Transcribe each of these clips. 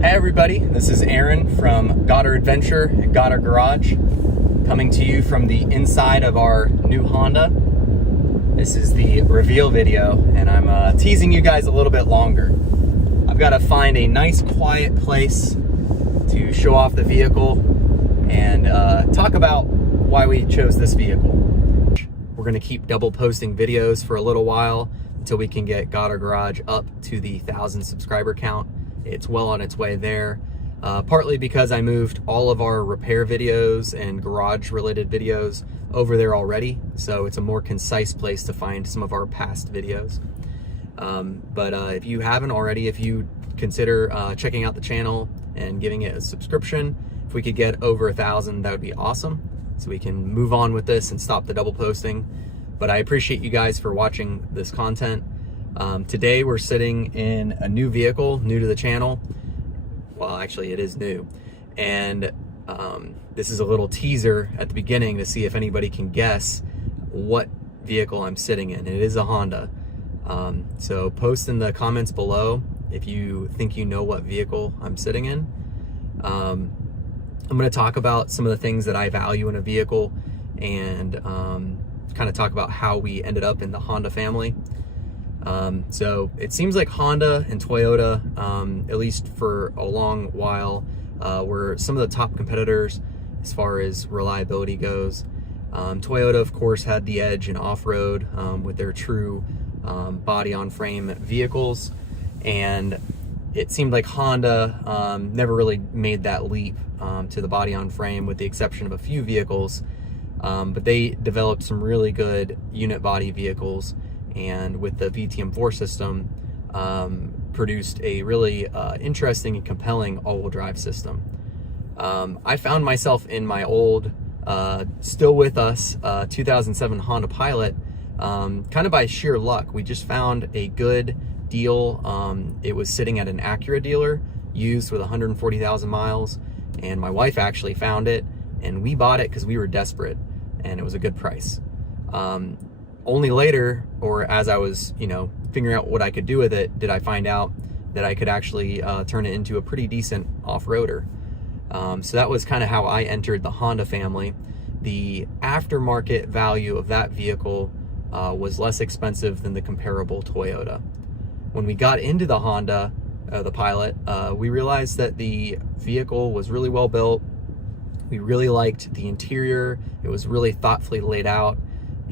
Hey everybody, this is Aaron from Goddard Adventure and Goddard Garage, coming to you from the inside of our new Honda. This is the reveal video, and I'm teasing you guys a little bit longer. I've got to find a nice quiet place to show off the vehicle and talk about why we chose this vehicle. We're going to keep double posting videos for a little while until we can get Goddard Garage up to the 1,000 subscriber count. It's well on its way there, partly because I moved all of our repair videos and garage related videos over there already, so it's a more concise place to find some of our past videos. But if you haven't already, if you consider checking out the channel and giving it a subscription, if we could get over 1,000, that would be awesome, so we can move on with this and stop the double posting. But I appreciate you guys for watching this content. Today we're sitting in a new vehicle, new to the channel. Well, actually it is new. And this is a little teaser at the beginning to see if anybody can guess what vehicle I'm sitting in. It is a Honda. So post in the comments below if you think you know what vehicle I'm sitting in. I'm gonna talk about some of the things that I value in a vehicle and kind of talk about how we ended up in the Honda family. So it seems like Honda and Toyota, at least for a long while, were some of the top competitors as far as reliability goes. Toyota, of course, had the edge in off-road with their true body-on-frame vehicles, and it seemed like Honda never really made that leap to the body-on-frame, with the exception of a few vehicles, but they developed some really good unit body vehicles, and with the VTM4 system, produced a really interesting and compelling all-wheel drive system. I found myself in my old, still with us, 2007 Honda Pilot, kind of by sheer luck. We just found a good deal. It was sitting at an Acura dealer, used with 140,000 miles, and my wife actually found it, and we bought it because we were desperate, and it was a good price. Only later, or as I was, figuring out what I could do with it, did I find out that I could actually turn it into a pretty decent off-roader. So that was kind of how I entered the Honda family. The aftermarket value of that vehicle was less expensive than the comparable Toyota. When we got into the Honda, the Pilot, we realized that the vehicle was really well built. We really liked the interior. It was really thoughtfully laid out,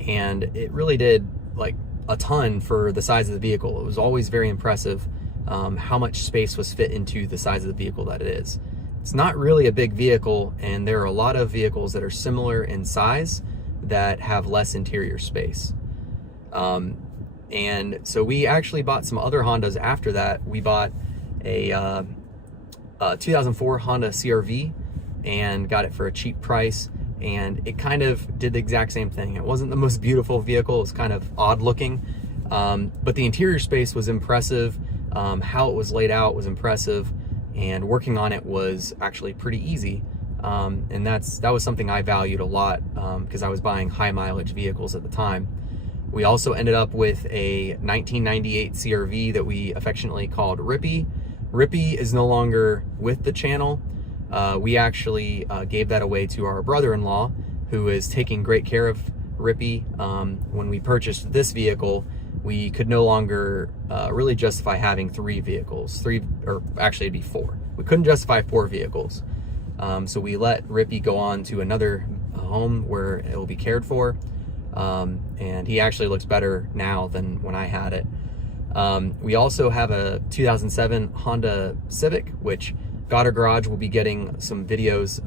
and it really did like a ton for the size of the vehicle. It was always very impressive how much space was fit into the size of the vehicle that it is. It's not really a big vehicle, and there are a lot of vehicles that are similar in size that have less interior space. And so we actually bought some other Hondas after that. We bought a 2004 Honda CR-V and got it for a cheap price. And it kind of did the exact same thing. It wasn't the most beautiful vehicle. It was kind of odd looking, but the interior space was impressive. How it was laid out was impressive, and working on it was actually pretty easy. And that was something I valued a lot because I was buying high mileage vehicles at the time. We also ended up with a 1998 CR-V that we affectionately called Rippy. Rippy is no longer with the channel. We actually gave that away to our brother-in-law, who is taking great care of Rippy. When we purchased this vehicle, we could no longer really justify having 3 vehicles. Or actually it'd be 4. We couldn't justify 4 vehicles. So we let Rippy go on to another home where it will be cared for. And he actually looks better now than when I had it. We also have a 2007 Honda Civic, which Goddard Garage will be getting some videos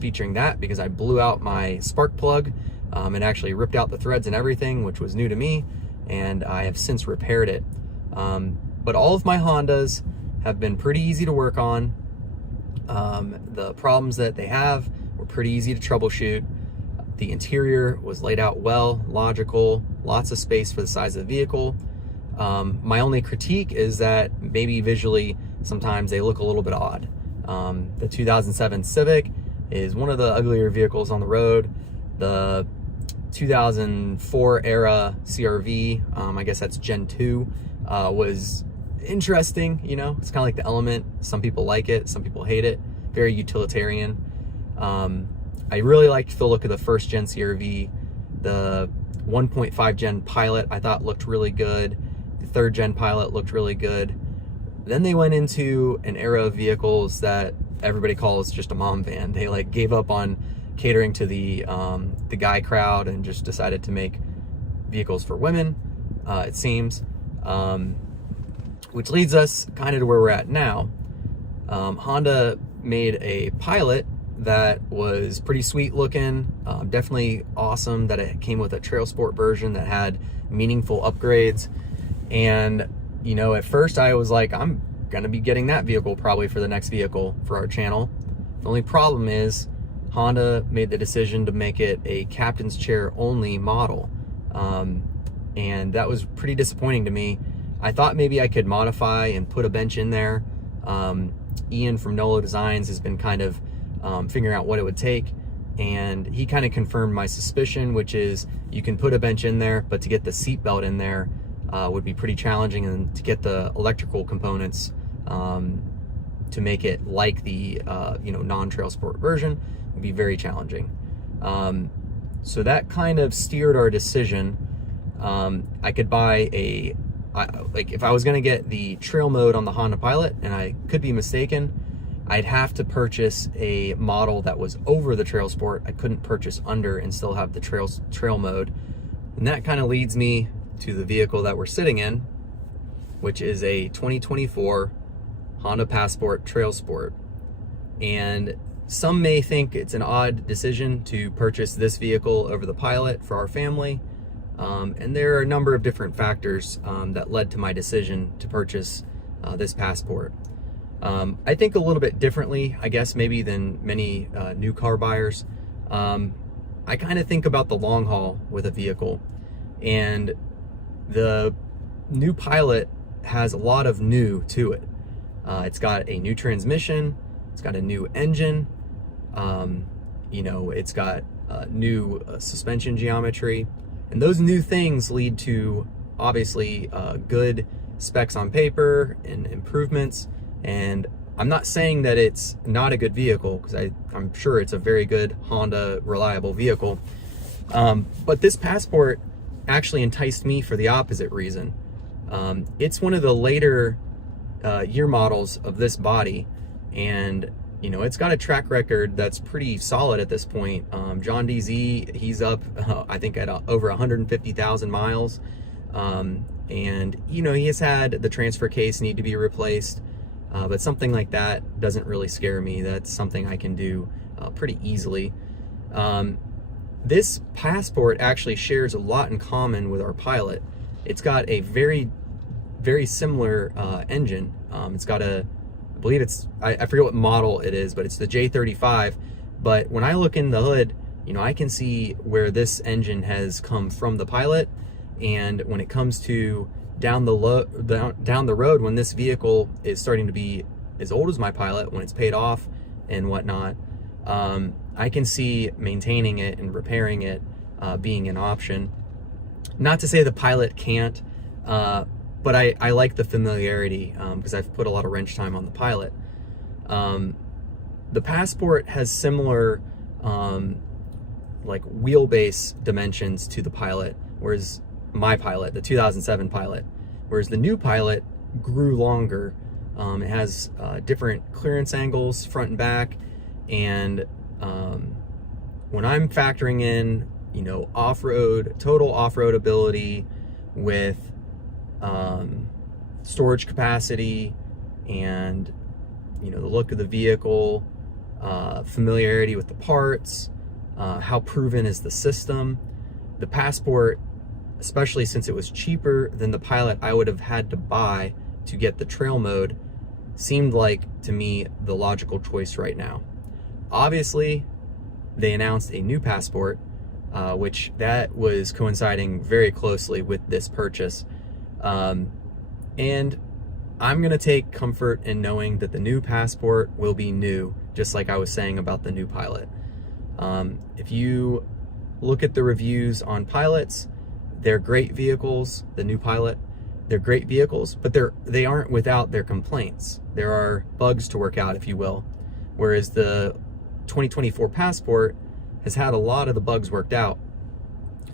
featuring that, because I blew out my spark plug and actually ripped out the threads and everything, which was new to me, and I have since repaired it. But all of my Hondas have been pretty easy to work on. The problems that they have were pretty easy to troubleshoot. The interior was laid out well, logical, lots of space for the size of the vehicle. My only critique is that maybe visually sometimes they look a little bit odd. The 2007 Civic is one of the uglier vehicles on the road. The 2004 era CR-V, I guess that's Gen 2, was interesting, you know, it's kind of like the Element. Some people like it, some people hate it. Very utilitarian. I really liked the look of the first gen CR-V. The 1.5 gen Pilot I thought looked really good. The third gen Pilot looked really good. Then they went into an era of vehicles that everybody calls just a mom van. They like gave up on catering to the guy crowd and just decided to make vehicles for women, it seems. Which leads us kind of to where we're at now. Honda made a Pilot that was pretty sweet looking, definitely awesome that it came with a Trailsport version that had meaningful upgrades. And, you know, at first I was like, I'm gonna be getting that vehicle probably for the next vehicle for our channel. The only problem is Honda made the decision to make it a captain's chair only model. And that was pretty disappointing to me. I thought maybe I could modify and put a bench in there. Ian from Nolo Designs has been kind of figuring out what it would take, and he kind of confirmed my suspicion, which is you can put a bench in there, but to get the seat belt in there would be pretty challenging, and to get the electrical components to make it like the you know, non-Trailsport version would be very challenging. So that kind of steered our decision. I could buy like if I was gonna get the trail mode on the Honda Pilot, and I could be mistaken, I'd have to purchase a model that was over the Trailsport. I couldn't purchase under and still have the trail mode. And that kind of leads me to the vehicle that we're sitting in, which is a 2024 Honda Passport Trailsport. And some may think it's an odd decision to purchase this vehicle over the Pilot for our family. And there are a number of different factors that led to my decision to purchase this Passport. I think a little bit differently, I guess, maybe than many new car buyers. I kind of think about the long haul with a vehicle, and the new Pilot has a lot of new to it. It's got a new transmission, it's got a new engine, you know, it's got new suspension geometry, and those new things lead to obviously good specs on paper and improvements. And I'm not saying that it's not a good vehicle, because I'm sure it's a very good Honda reliable vehicle. But this Passport actually enticed me for the opposite reason. It's one of the later year models of this body, and you know, it's got a track record that's pretty solid at this point. John DZ, he's up I think at over 150,000 miles, and you know, he has had the transfer case need to be replaced. But something like that doesn't really scare me. That's something I can do pretty easily. This Passport actually shares a lot in common with our Pilot. It's got a very, very similar engine. It's got a, I believe it's, I forget what model it is, but it's the J35. But when I look in the hood, you know, I can see where this engine has come from the Pilot. And when it comes to down the road, when this vehicle is starting to be as old as my Pilot, when it's paid off and whatnot, I can see maintaining it and repairing it being an option. Not to say the Pilot can't, but I like the familiarity because I've put a lot of wrench time on the Pilot. The Passport has similar like wheelbase dimensions to the Pilot, whereas my Pilot, the 2007 Pilot, whereas the new Pilot grew longer. It has different clearance angles, front and back, and when I'm factoring in, you know, off-road, total off-road ability with storage capacity and, you know, the look of the vehicle, familiarity with the parts, how proven is the system, the Passport, especially since it was cheaper than the Pilot I would have had to buy to get the trail mode, seemed like to me the logical choice right now. Obviously, they announced a new Passport, which that was coinciding very closely with this purchase. And I'm gonna take comfort in knowing that the new Passport will be new, just like I was saying about the new Pilot. If you look at the reviews on Pilots, they're great vehicles. The new Pilot, They're great vehicles, but they aren't without their complaints. There are bugs to work out, if you will, whereas the 2024 Passport has had a lot of the bugs worked out.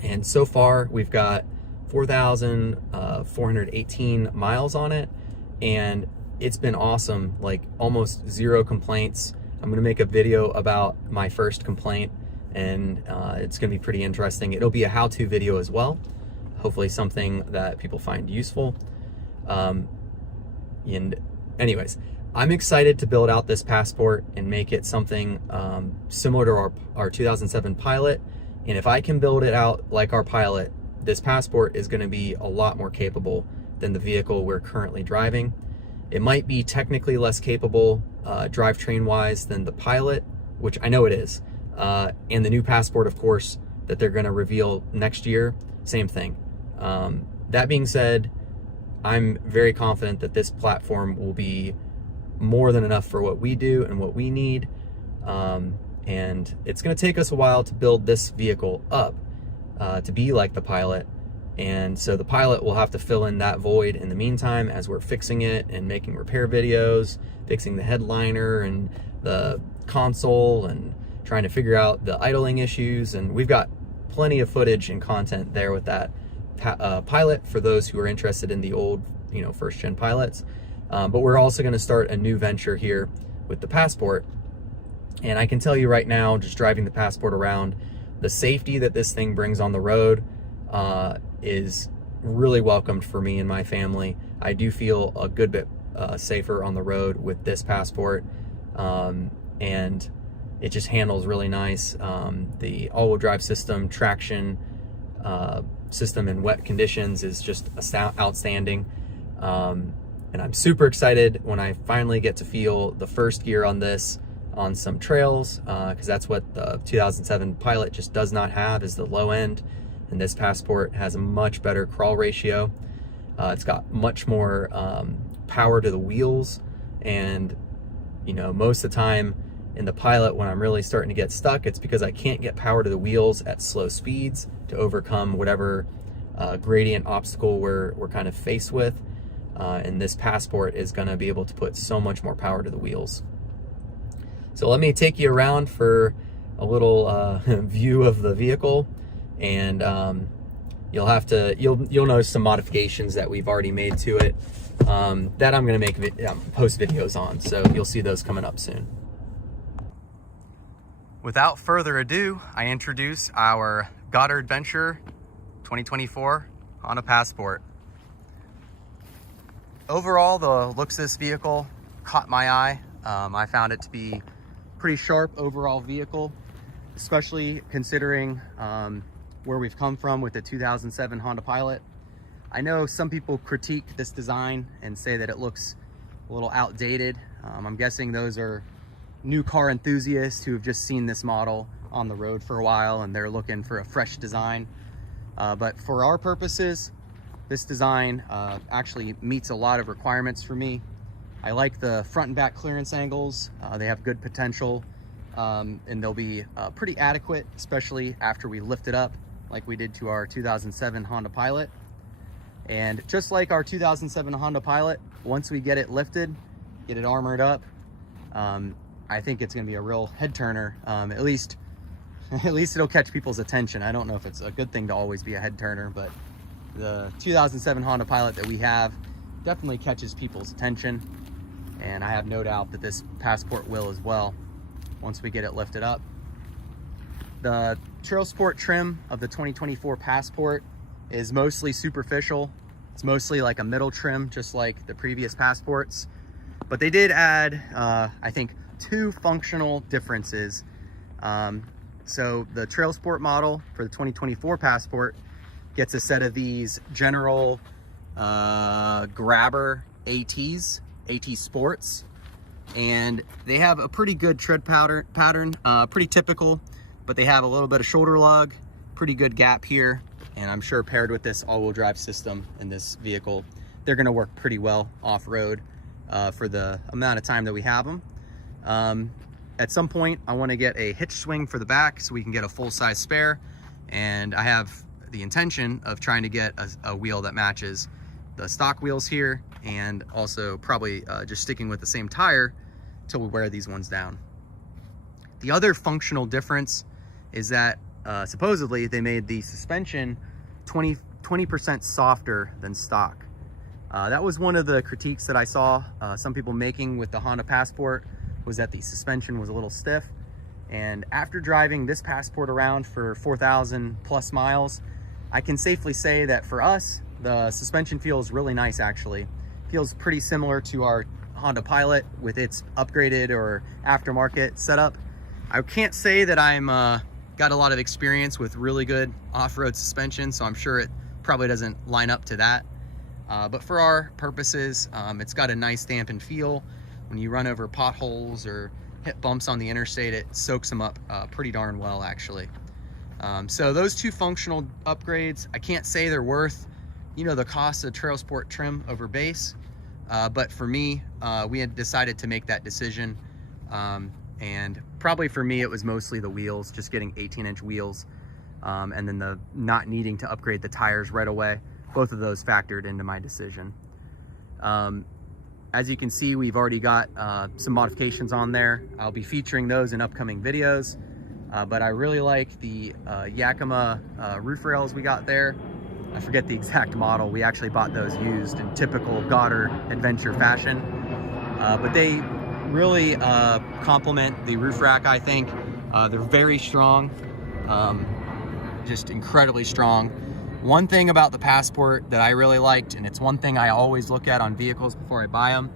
And so far, we've got 4,418 miles on it, and it's been awesome, like almost zero complaints. I'm gonna make a video about my first complaint, and it's gonna be pretty interesting. It'll be a how-to video as well, hopefully something that people find useful. And anyways, I'm excited to build out this Passport and make it something similar to our 2007 Pilot. And if I can build it out like our Pilot, this Passport is going to be a lot more capable than the vehicle we're currently driving. It might be technically less capable drivetrain wise than the Pilot, which I know it is. And the new Passport, of course, that they're going to reveal next year, same thing. That being said, I'm very confident that this platform will be more than enough for what we do and what we need. And it's going to take us a while to build this vehicle up to be like the Pilot. And so the Pilot will have to fill in that void in the meantime as we're fixing it and making repair videos, fixing the headliner and the console and trying to figure out the idling issues. And we've got plenty of footage and content there with that Pilot for those who are interested in the old, first gen Pilots. But we're also going to start a new venture here with the Passport. And I can tell you right now, just driving the Passport around, the safety that this thing brings on the road is really welcomed for me and my family. I do feel a good bit safer on the road with this Passport, and it just handles really nice. The all-wheel drive system, traction system in wet conditions is just outstanding. And I'm super excited when I finally get to feel the first gear on this on some trails, because that's what the 2007 Pilot just does not have, is the low end. And this Passport has a much better crawl ratio. It's got much more power to the wheels. And, most of the time in the Pilot, when I'm really starting to get stuck, it's because I can't get power to the wheels at slow speeds to overcome whatever gradient obstacle we're kind of faced with. And this Passport is going to be able to put so much more power to the wheels. So let me take you around for a little view of the vehicle, and you'll notice some modifications that we've already made to it that I'm going to make post videos on. So you'll see those coming up soon. Without further ado, I introduce our Goddard Adventure 2024 Honda Passport. Overall, the looks of this vehicle caught my eye. I found it to be pretty sharp overall vehicle, especially considering where we've come from with the 2007 Honda Pilot. I know some people critique this design and say that it looks a little outdated. I'm guessing those are new car enthusiasts who have just seen this model on the road for a while and they're looking for a fresh design. But for our purposes, this design actually meets a lot of requirements for me. I like the front and back clearance angles. They have good potential, and they'll be pretty adequate, especially after we lift it up like we did to our 2007 Honda Pilot. And just like our 2007 Honda Pilot, once we get it lifted, get it armored up, I think it's gonna be a real head turner. At least it'll catch people's attention. I don't know if it's a good thing to always be a head turner, but the 2007 Honda Pilot that we have definitely catches people's attention, and I have no doubt that this Passport will as well once we get it lifted up. The Trailsport trim of the 2024 Passport is mostly superficial. It's mostly like a middle trim, just like the previous Passports, but they did add I think 2 functional differences. So the Trailsport model for the 2024 Passport gets a set of these general grabber AT Sports, and they have a pretty good tread pattern, pretty typical, but they have a little bit of shoulder lug, pretty good gap here, and I'm sure paired with this all-wheel drive system in this vehicle, they're going to work pretty well off-road for the amount of time that we have them. At some point, I want to get a hitch swing for the back so we can get a full-size spare, and I have the intention of trying to get a wheel that matches the stock wheels here, and also probably just sticking with the same tire till we wear these ones down. The other functional difference is that supposedly they made the suspension 20% softer than stock. That was one of the critiques that I saw some people making with the Honda Passport, was that the suspension was a little stiff. And after driving this Passport around for 4,000 plus miles, I can safely say that for us, the suspension feels really nice actually. Feels pretty similar to our Honda Pilot with its upgraded or aftermarket setup. I can't say that I'm got a lot of experience with really good off-road suspension, so I'm sure it probably doesn't line up to that. But for our purposes, it's got a nice dampened feel. When you run over potholes or hit bumps on the interstate, it soaks them up pretty darn well actually. So those two functional upgrades, I can't say they're worth, you know, the cost of Trailsport trim over base. But for me, we had decided to make that decision. And probably for me, it was mostly the wheels, just getting 18-inch wheels. And then the not needing to upgrade the tires right away. Both of those factored into my decision. As you can see, we've already got some modifications on there. I'll be featuring those in upcoming videos. But I really like the Yakima roof rails we got there. I forget the exact model. We actually bought those used in typical Goddard Adventure fashion. But they really complement the roof rack, I think. They're very strong, just incredibly strong. One thing about the Passport that I really liked, and it's one thing I always look at on vehicles before I buy them,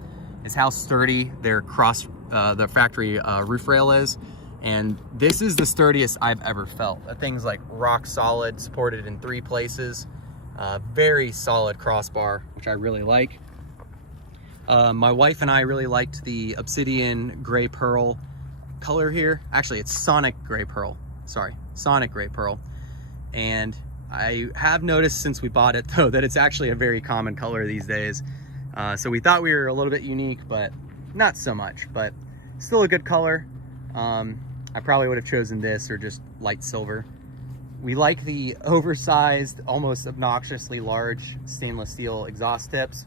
is how sturdy their the factory roof rail is. And this is the sturdiest I've ever felt. That thing's like rock solid, supported in 3 places. Very solid crossbar, which I really like. My wife and I really liked the Obsidian Gray Pearl color here. Actually, it's Sonic Gray Pearl. Sorry, Sonic Gray Pearl. And I have noticed since we bought it though that it's actually a very common color these days. So we thought we were a little bit unique, but not so much, but still a good color. I probably would have chosen this or just light silver. We like the oversized, almost obnoxiously large stainless steel exhaust tips.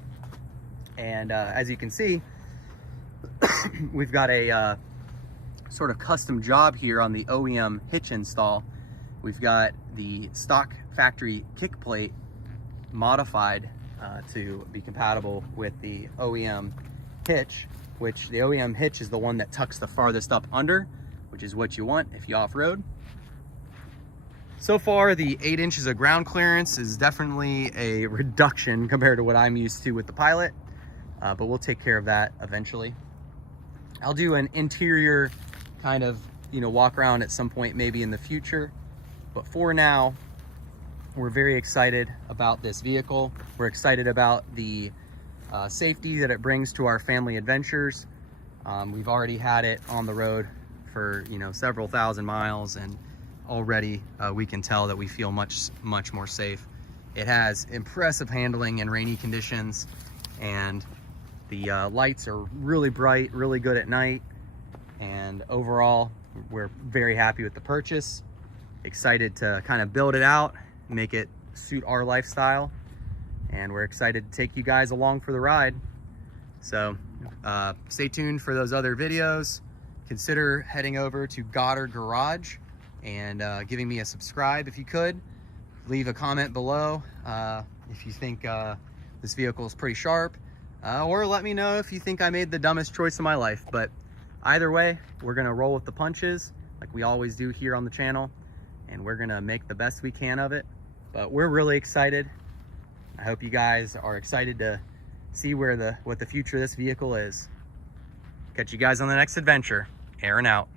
And as you can see, we've got a sort of custom job here on the OEM hitch install. We've got the stock factory kick plate modified to be compatible with the OEM hitch, which the OEM hitch is the one that tucks the farthest up under, which is what you want if you off-road. So far, the 8 inches of ground clearance is definitely a reduction compared to what I'm used to with the Pilot, but we'll take care of that eventually. I'll do an interior kind of, you know, walk around at some point maybe in the future, but for now, we're very excited about this vehicle. We're excited about the safety that it brings to our family adventures. We've already had it on the road for, you know, several thousand miles, and already we can tell that we feel much more safe. It has impressive handling in rainy conditions, and the lights are really bright, really good at night. And overall, we're very happy with the purchase. Excited to kind of build it out, make it suit our lifestyle, and we're excited to take you guys along for the ride. So stay tuned for those other videos. Consider heading over to Goddard Garage and giving me a subscribe if you could. Leave a comment below if you think this vehicle is pretty sharp, or let me know if you think I made the dumbest choice of my life. But either way, we're gonna roll with the punches like we always do here on the channel, and we're gonna make the best we can of it. But we're really excited. I hope you guys are excited to see what the future of this vehicle is. Catch you guys on the next adventure. Aaron out.